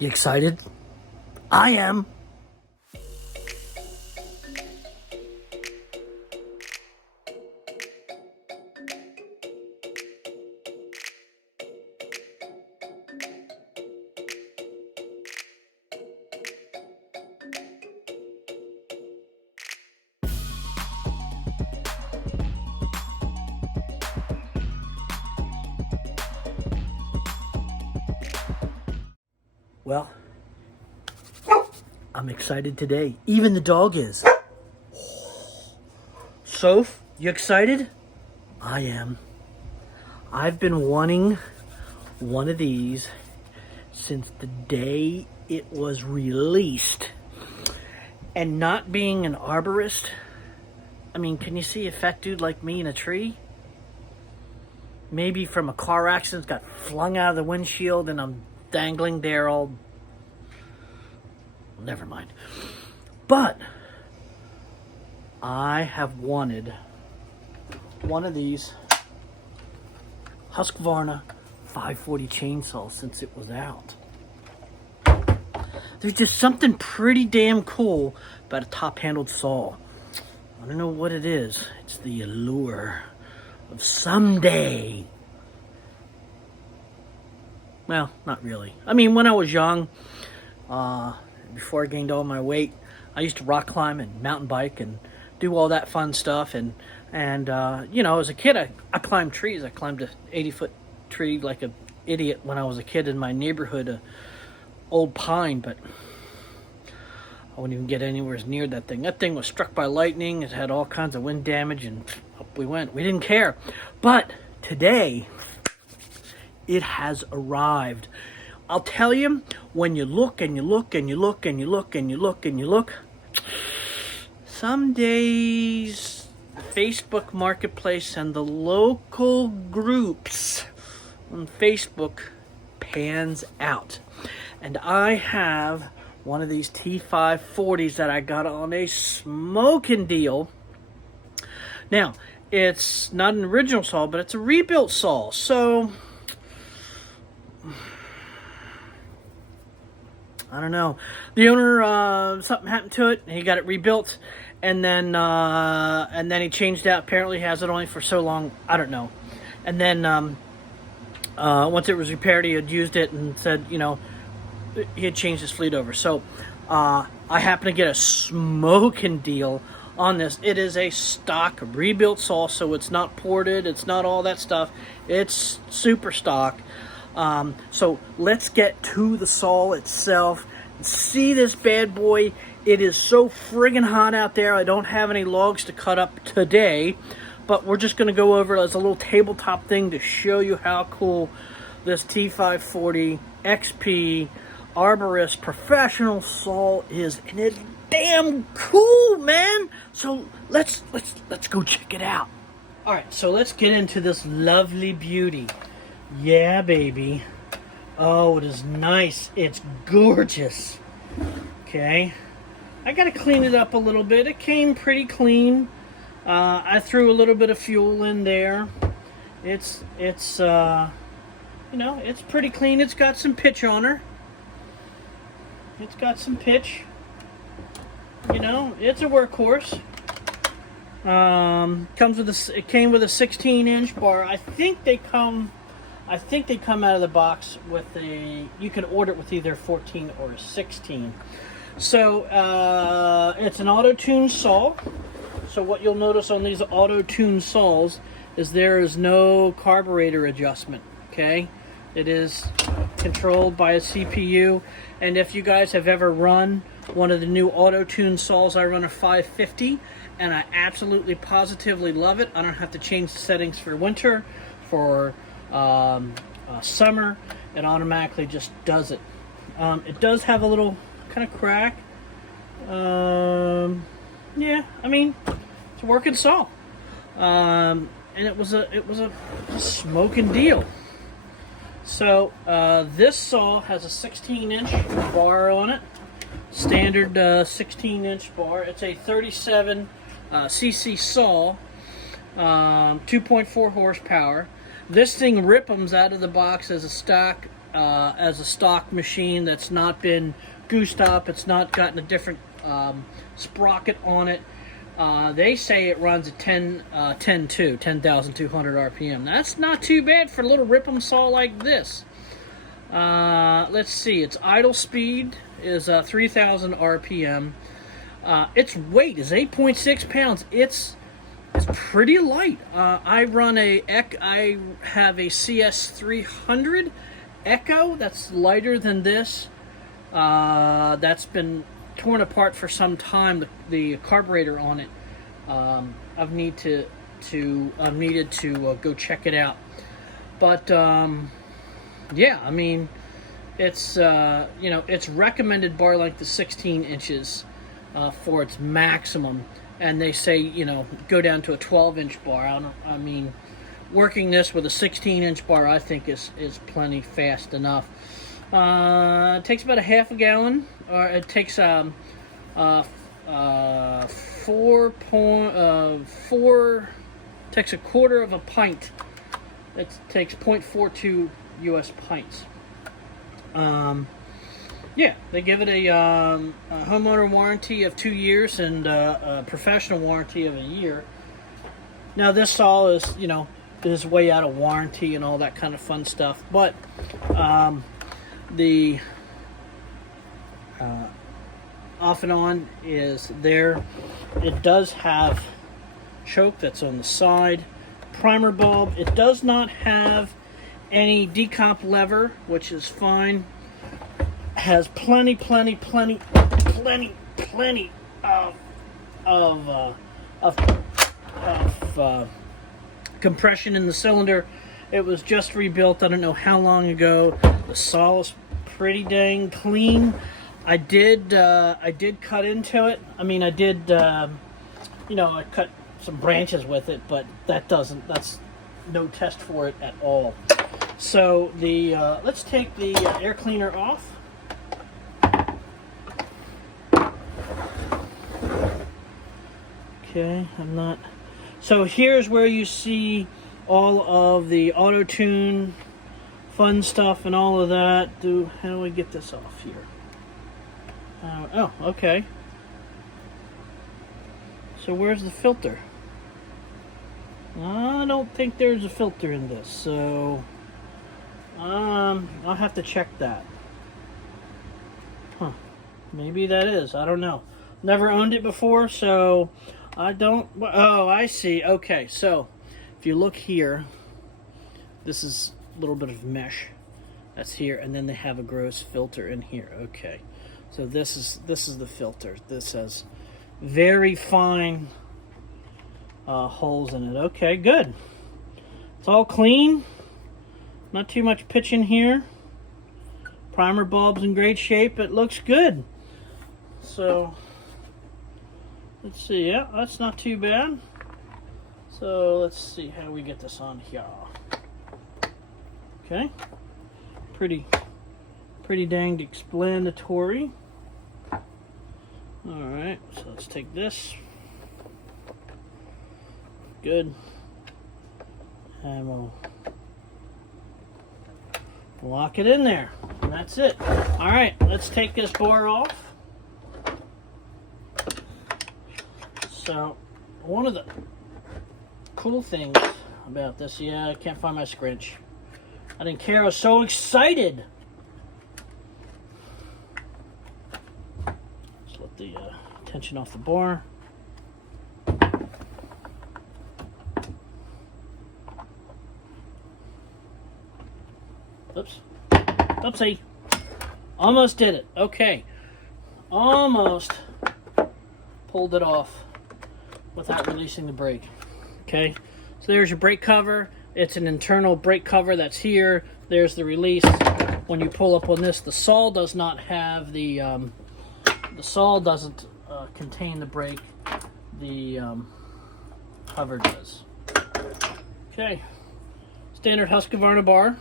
You excited? I am. Well, I'm excited today. Even the dog is. Soph, you excited? I am. I've been wanting one of these since the day it was released. And not being an arborist, I mean, can you see a fat dude like me in a tree? Maybe from a car accident, got flung out of the windshield and I'm dangling there all... Never mind. But I have wanted one of these Husqvarna 540 chainsaws since it was out. There's just something pretty damn cool about a top-handled saw. I don't know what it is. It's the allure of someday. Well, not really. I mean, when I was young, before I gained all my weight, I used to rock climb and mountain bike and do all that fun stuff. And you know, as a kid, I climbed trees. I climbed a 80-foot tree like an idiot when I was a kid in my neighborhood, a old pine, but I wouldn't even get anywhere near that thing. That thing was struck by lightning. It had all kinds of wind damage, and up we went. We didn't care. But today, it has arrived. I'll tell you, when you look and you look and you look and you look and you look and you look, some days Facebook Marketplace and the local groups on Facebook pans out. And I have one of these T540s that I got on a smoking deal. Now, it's not an original saw, but it's a rebuilt saw. So I don't know. The owner, something happened to it. He got it rebuilt, and then he changed out. Apparently, he has it only for so long. I don't know. And then once it was repaired, he had used it and said, you know, he had changed his fleet over. So I happen to get a smoking deal on this. It is a stock rebuilt saw, so it's not ported. It's not all that stuff. It's super stock. So let's get to the saw itself. See this bad boy. It is so friggin' hot out there. I don't have any logs to cut up today, but we're just going to go over it as a little tabletop thing to show you how cool this T540XP arborist professional saw is. And it's damn cool, man. So let's go check it out. All right, so let's get into this lovely beauty. Yeah, baby. Oh, it is nice. It's gorgeous. Okay. I got to clean it up a little bit. It came pretty clean. I threw a little bit of fuel in there. It's you know, it's pretty clean. It's got some pitch on her. It's got some pitch. You know, it's a workhorse. It came with a 16-inch bar. I think they come out of the box with you can order it with either 14 or 16. So it's an auto-tune saw. So what you'll notice on these auto-tune saws is there is no carburetor adjustment. Okay, it is controlled by a CPU. And if you guys have ever run one of the new auto-tune saws, I run a 550, and I absolutely positively love it. I don't have to change the settings for winter, for summer. It automatically just does it. It does have a little kind of crack. Yeah, I mean, it's a working saw. And it was a smoking deal. So this saw has a 16-inch bar on it, standard 16-inch bar. It's a 37 cc saw, 2.4 horsepower. This thing rip'ems out of the box as a stock as a stock machine that's not been goosed up. It's not gotten a different sprocket on it. They say it runs at 10,200 RPM. That's not too bad for a little rip'em saw like this. Let's see, its idle speed is 3,000 RPM. Its weight is 8.6 pounds. It's pretty light. I have a CS300 Echo that's lighter than this. That's been torn apart for some time. The carburetor on it. I've needed to go check it out. But yeah, I mean, it's its recommended bar length is 16 inches for its maximum, and they say go down to a 12-inch bar. I mean, working this with a 16-inch bar, I think is plenty fast enough. It takes about a half a gallon, or it takes takes a quarter of a pint. It takes 0.42 U.S. pints. Yeah, they give it a homeowner warranty of 2 years and a professional warranty of a year. Now this saw is way out of warranty and all that kind of fun stuff, but the off and on is there. It does have choke that's on the side, primer bulb. It does not have any decomp lever, which is fine. Has plenty of compression in the cylinder. It was just rebuilt, I don't know how long ago. The saw is pretty dang clean. I did cut into it. I mean, I did I cut some branches with it, but that's no test for it at all. So let's take the air cleaner off. Okay, I'm not. So here's where you see all of the auto-tune fun stuff and all of that. How do we get this off here? Oh, okay. So where's the filter? I don't think there's a filter in this, so I'll have to check that. Huh? Maybe that is. I don't know. Never owned it before, so I don't. Oh, I see. Okay, so if you look here, this is a little bit of mesh that's here, and then they have a gross filter in here. Okay, so this is the filter. This has very fine holes in it. Okay, good. It's all clean. Not too much pitch in here. Primer bulb's in great shape. It looks good. So let's see. Yeah, that's not too bad. So let's see how we get this on here. Okay, pretty dang explanatory. All right, so let's take this. Good, and we'll lock it in there, and that's it. All right, let's take this bar off. So one of the cool things about this, yeah, I can't find my scrunch. I didn't care. I was so excited. Just let the tension off the bar. Oops. Oopsie. Almost did it. Okay. Almost pulled it off without releasing the brake. Okay. So there's your brake cover. It's an internal brake cover that's here. There's the release. When you pull up on this, the saw does not have the saw doesn't contain the brake. The cover does. Okay. Standard Husqvarna bar.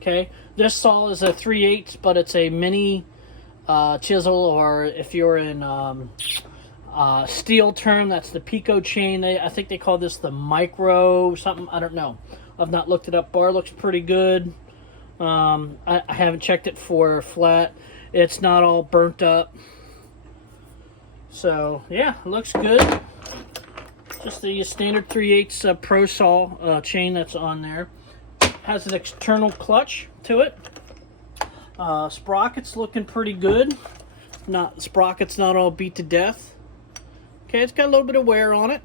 Okay. This saw is a 3/8, but it's a mini chisel, or if you're in steel term, that's the Pico chain. I think they call this the micro something. I don't know. I've not looked it up. Bar looks pretty good. I haven't checked it for flat. It's not all burnt up. So yeah, looks good. Just the standard 3/8 Pro Saw chain that's on there. Has an external clutch to it. Sprocket's looking pretty good. Sprocket's not all beat to death. Okay, it's got a little bit of wear on it.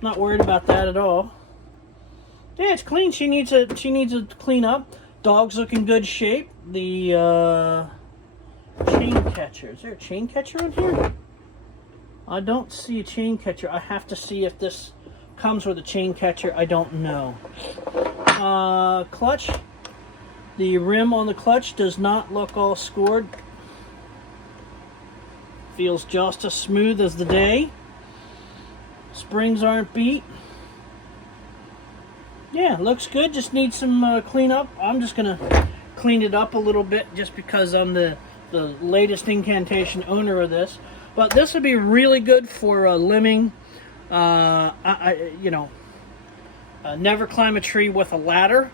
Not worried about that at all. Yeah, it's clean. She needs a clean up. Dog's looking good shape. The chain catcher. Is there a chain catcher in here? I don't see a chain catcher. I have to see if this comes with a chain catcher. I don't know. Clutch. The rim on the clutch does not look all scored. Feels just as smooth as the day. Springs aren't beat. Yeah, looks good. Just needs some cleanup. I'm just going to clean it up a little bit just because I'm the latest incantation owner of this. But this would be really good for limbing. Never climb a tree with a ladder.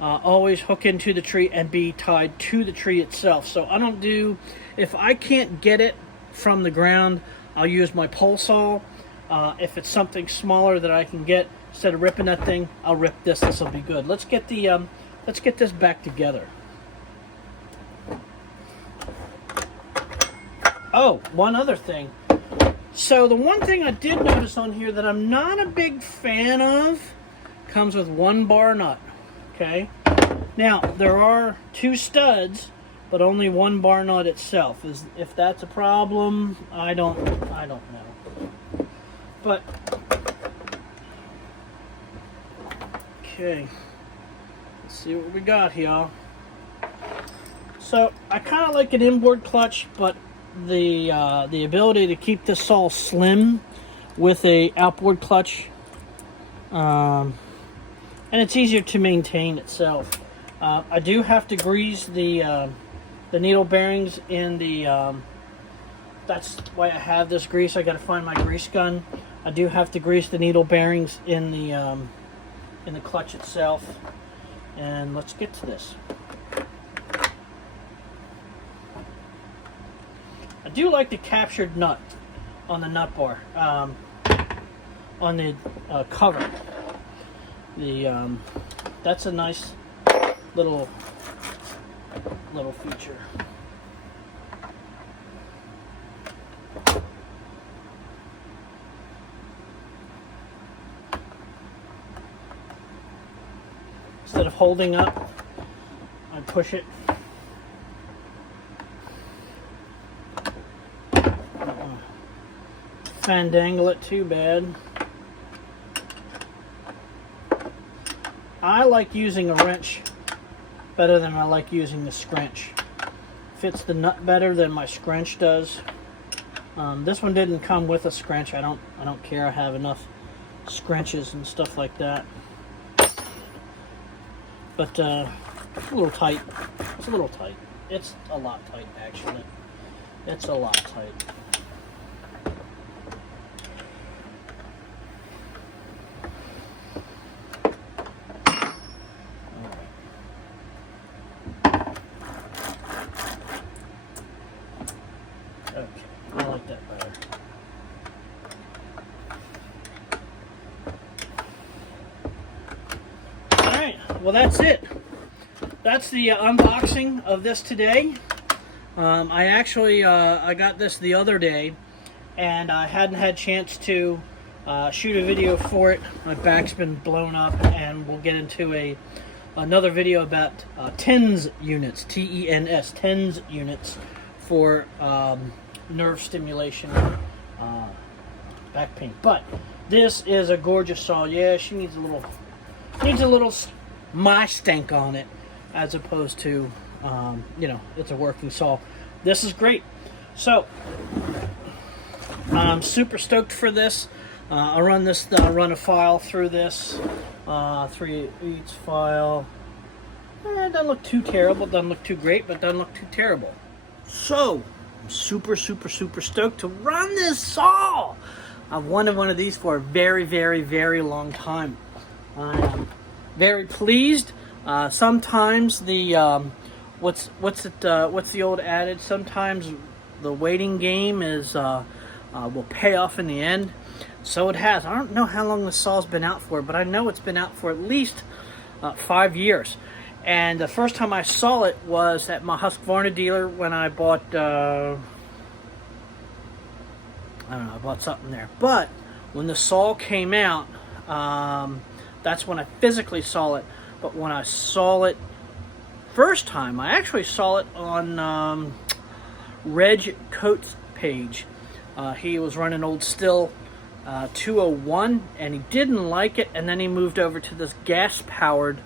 Always hook into the tree and be tied to the tree itself. So I don't do, if I can't get it from the ground, I'll use my pole saw. If it's something smaller that I can get, instead of ripping that thing, I'll rip this. This will be good. Let's get this back together. Oh, one other thing. So the one thing I did notice on here that I'm not a big fan of comes with one bar nut. Okay. Now there are 2 studs, but only 1 bar nut itself. If that's a problem, I don't know. But okay, let's see what we got here. So I kind of like an inboard clutch, but the ability to keep this saw slim with a outboard clutch, and it's easier to maintain itself. I do have to grease the needle bearings in the. That's why I have this grease. I got to find my grease gun. I do have to grease the needle bearings in the clutch itself. And let's get to this. I do like the captured nut on the nut bar, on the cover. That's a nice little feature. Instead of holding up, I push it. Fandangle it too bad. I like using a wrench better than I like using the scrunch. Fits the nut better than my scrunch does. This one didn't come with a scrunch. I don't care. I have enough scrunches and stuff like that. But it's a little tight. It's a little tight. It's a lot tight, actually. It's a lot tight. Okay, I like that better. Alright, well that's it. That's the unboxing of this today. I actually I got this the other day, and I hadn't had a chance to shoot a video for it. My back's been blown up, and we'll get into another video about TENS units, T-E-N-S, TENS units for nerve stimulation, back pain. But this is a gorgeous saw. Yeah, she needs a little my stank on it, as opposed to it's a working saw. This is great. So I'm super stoked for this. I'll run a file through this 3/8 file. It doesn't look too terrible, doesn't look too great, but doesn't look too terrible. So I'm super stoked to run this saw. I've wanted one of these for a very long time. I am very pleased Sometimes the what's the old adage? Sometimes the waiting game is will pay off in the end. So it has. I don't know how long the saw's been out for, but I know it's been out for at least 5 years. And the first time I saw it was at my Husqvarna dealer when I bought, I don't know, I bought something there. But when the saw came out, that's when I physically saw it. But when I saw it first time, I actually saw it on Reg Coates' page. He was running old Still 201, and he didn't like it, and then he moved over to this gas-powered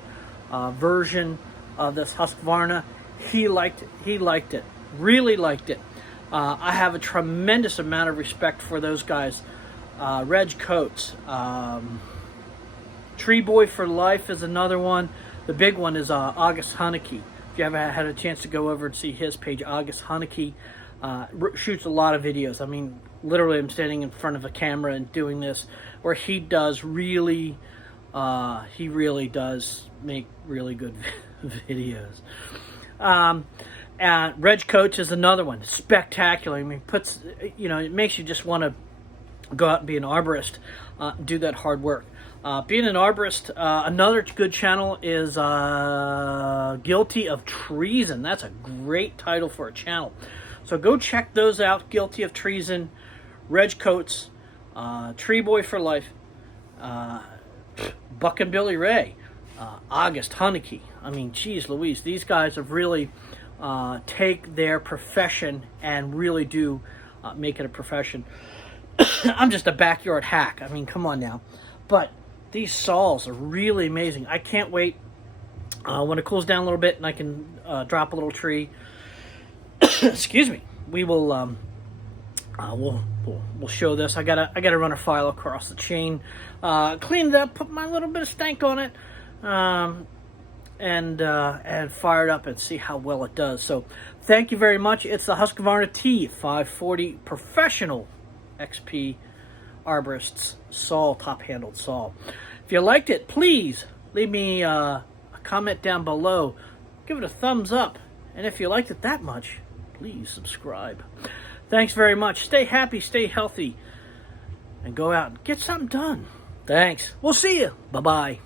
version of this Husqvarna. He liked it, really liked it. I have a tremendous amount of respect for those guys. Reg Coates, Tree Boy for Life is another one. The big one is August Haneke. If you ever had a chance to go over and see his page, August Haneke shoots a lot of videos. I mean, literally I'm standing in front of a camera and doing this, where he does really, he really does make really good videos. And Reg Coates is another one, spectacular. I mean, puts, you know, it makes you just want to go out and be an arborist, do that hard work. Being an arborist, another good channel is Guilty of Treason. That's a great title for a channel. So go check those out. Guilty of Treason, Reg Coates, Tree Boy for Life, Buckin Billy Ray, August Haneke. I mean, geez Louise, these guys have really take their profession and really do make it a profession. I'm just a backyard hack. I mean, come on now. But these saws are really amazing. I can't wait when it cools down a little bit and I can drop a little tree. Excuse me. We will we'll show this. I gotta run a file across the chain, clean it up, put my little bit of stank on it, and fire it up and see how well it does. So thank you very much. It's the Husqvarna T540 Professional XP Arborist's saw, top-handled saw. If you liked it, please leave me a comment down below. Give it a thumbs up. And if you liked it that much, please subscribe. Thanks very much. Stay happy, stay healthy, and go out and get something done. Thanks. We'll see you. Bye-bye.